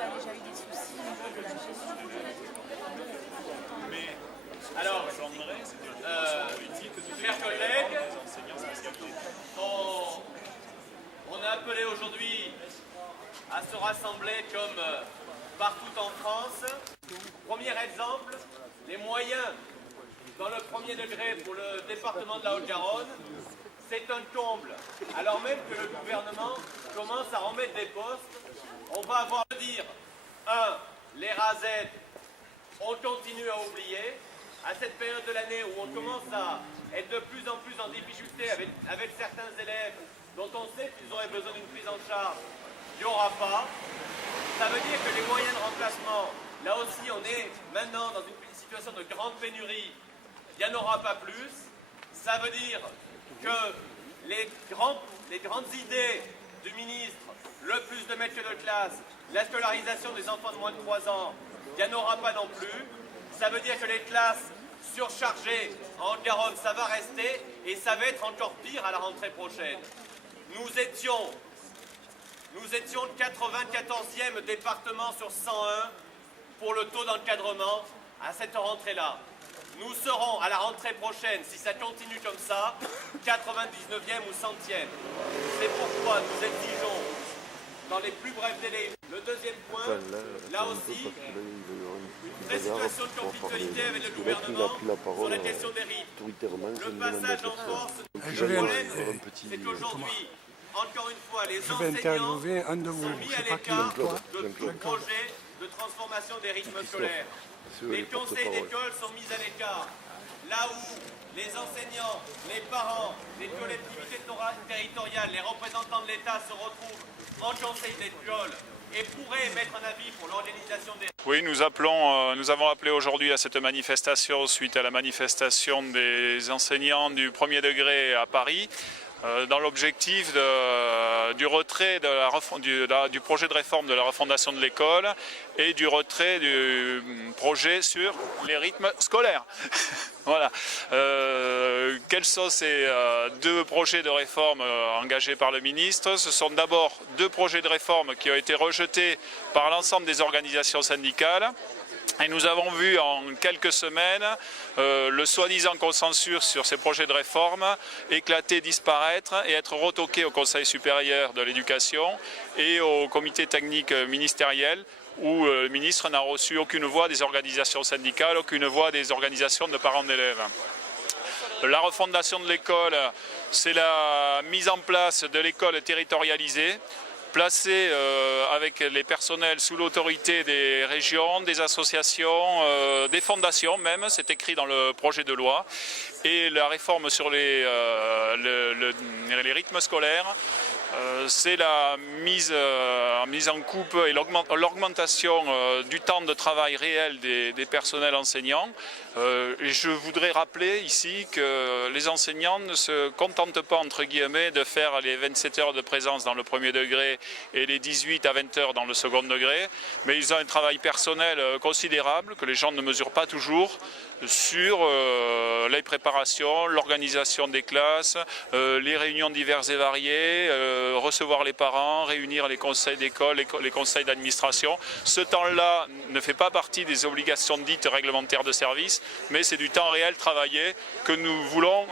tu as déjà eu des soucis au niveau de la gestion du Alors, chers collègues, on a appelé aujourd'hui à se rassembler comme partout en France. Premier exemple, les moyens dans le premier degré pour le département de la Haute-Garonne, c'est un comble. Alors même que le gouvernement commence à remettre des postes, on va avoir à dire, les rasettes, on continue à oublier. À cette période de l'année où on commence à être de plus en plus en difficulté avec certains élèves dont on sait qu'ils auraient besoin d'une prise en charge, il n'y aura pas. Ça veut dire que les moyens de remplacement, là aussi on est maintenant dans une situation de grande pénurie, il n'y en aura pas plus. Ça veut dire que les grandes idées du ministre, le plus de maîtres de classe, la scolarisation des enfants de moins de 3 ans, il n'y en aura pas non plus. Ça veut dire que les classes surchargées en Garonne, ça va rester et ça va être encore pire à la rentrée prochaine. Nous étions 94e département sur 101 pour le taux d'encadrement à cette rentrée-là. Nous serons à la rentrée prochaine, si ça continue comme ça, 99e ou 100e. C'est pourquoi nous exigeons dans les plus brefs délais. Le deuxième point, là aussi, une vraie situation de conflictualité avec le gouvernement sur la question des rythmes. Le passage en force, le problème, c'est qu'aujourd'hui, encore une fois, les enseignants sont mis à l'écart de tout projet de transformation des rythmes scolaires. Les conseils d'école sont mis à l'écart. Là où les enseignants, les parents, les collectivités territoriales, les représentants de l'État se retrouvent en conseil d'école et pourraient émettre un avis pour l'organisation des... Oui, nous avons appelé aujourd'hui à cette manifestation suite à la manifestation des enseignants du premier degré à Paris, dans l'objectif du retrait du projet de réforme de la refondation de l'école et du retrait du projet sur les rythmes scolaires. Voilà. Quels sont ces deux projets de réforme engagés par le ministre? Ce sont d'abord deux projets de réforme qui ont été rejetés par l'ensemble des organisations syndicales. Et nous avons vu en quelques semaines le soi-disant consensus sur ces projets de réforme éclater, disparaître et être retoqué au Conseil supérieur de l'éducation et au comité technique ministériel où le ministre n'a reçu aucune voix des organisations syndicales, aucune voix des organisations de parents d'élèves. La refondation de l'école, c'est la mise en place de l'école territorialisée, placé avec les personnels sous l'autorité des régions, des associations, des fondations même, c'est écrit dans le projet de loi, et la réforme sur les rythmes scolaires, c'est la mise en coupe et l'augmentation du temps de travail réel des personnels enseignants. Et je voudrais rappeler ici que les enseignants ne se contentent pas, entre guillemets, de faire les 27 heures de présence dans le premier degré et les 18 à 20 heures dans le second degré, mais ils ont un travail personnel considérable que les gens ne mesurent pas toujours sur les préparations, l'organisation des classes, les réunions diverses et variées, recevoir les parents, réunir les conseils d'école, les conseils d'administration. Ce temps-là ne fait pas partie des obligations dites réglementaires de service, mais c'est du temps réel travaillé que nous voulons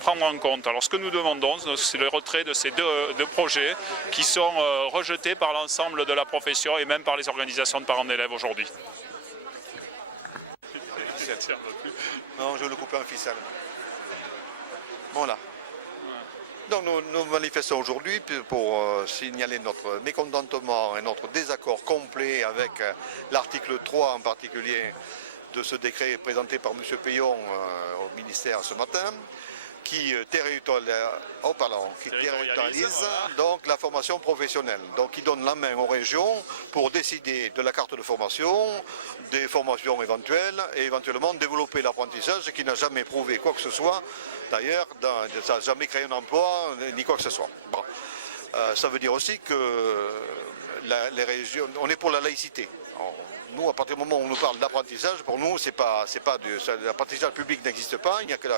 prendre en compte. Alors ce que nous demandons, c'est le retrait de ces deux projets qui sont rejetés par l'ensemble de la profession et même par les organisations de parents d'élèves aujourd'hui. Non, je vais le couper en ficelle. Voilà. Donc nous manifestons aujourd'hui pour signaler notre mécontentement et notre désaccord complet avec l'article 3 en particulier de ce décret présenté par M. Payon au ministère ce matin, qui territorialise donc la formation professionnelle, donc qui donne la main aux régions pour décider de la carte de formation, des formations éventuelles et éventuellement développer l'apprentissage qui n'a jamais prouvé quoi que ce soit, d'ailleurs ça n'a jamais créé un emploi ni quoi que ce soit. Bon. Ça veut dire aussi que les régions, on est pour la laïcité. Nous, à partir du moment où on nous parle d'apprentissage, pour nous, l'apprentissage public n'existe pas, il n'y a que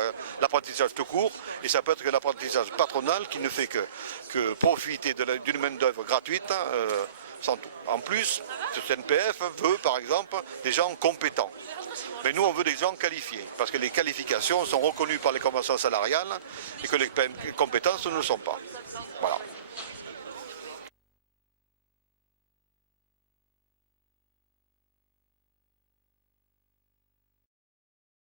l'apprentissage tout court, et ça peut être que l'apprentissage patronal qui ne fait que profiter d'une main-d'œuvre gratuite sans tout. En plus, ce CNPF veut par exemple des gens compétents. Mais nous, on veut des gens qualifiés, parce que les qualifications sont reconnues par les conventions salariales et que les compétences ne le sont pas. Voilà.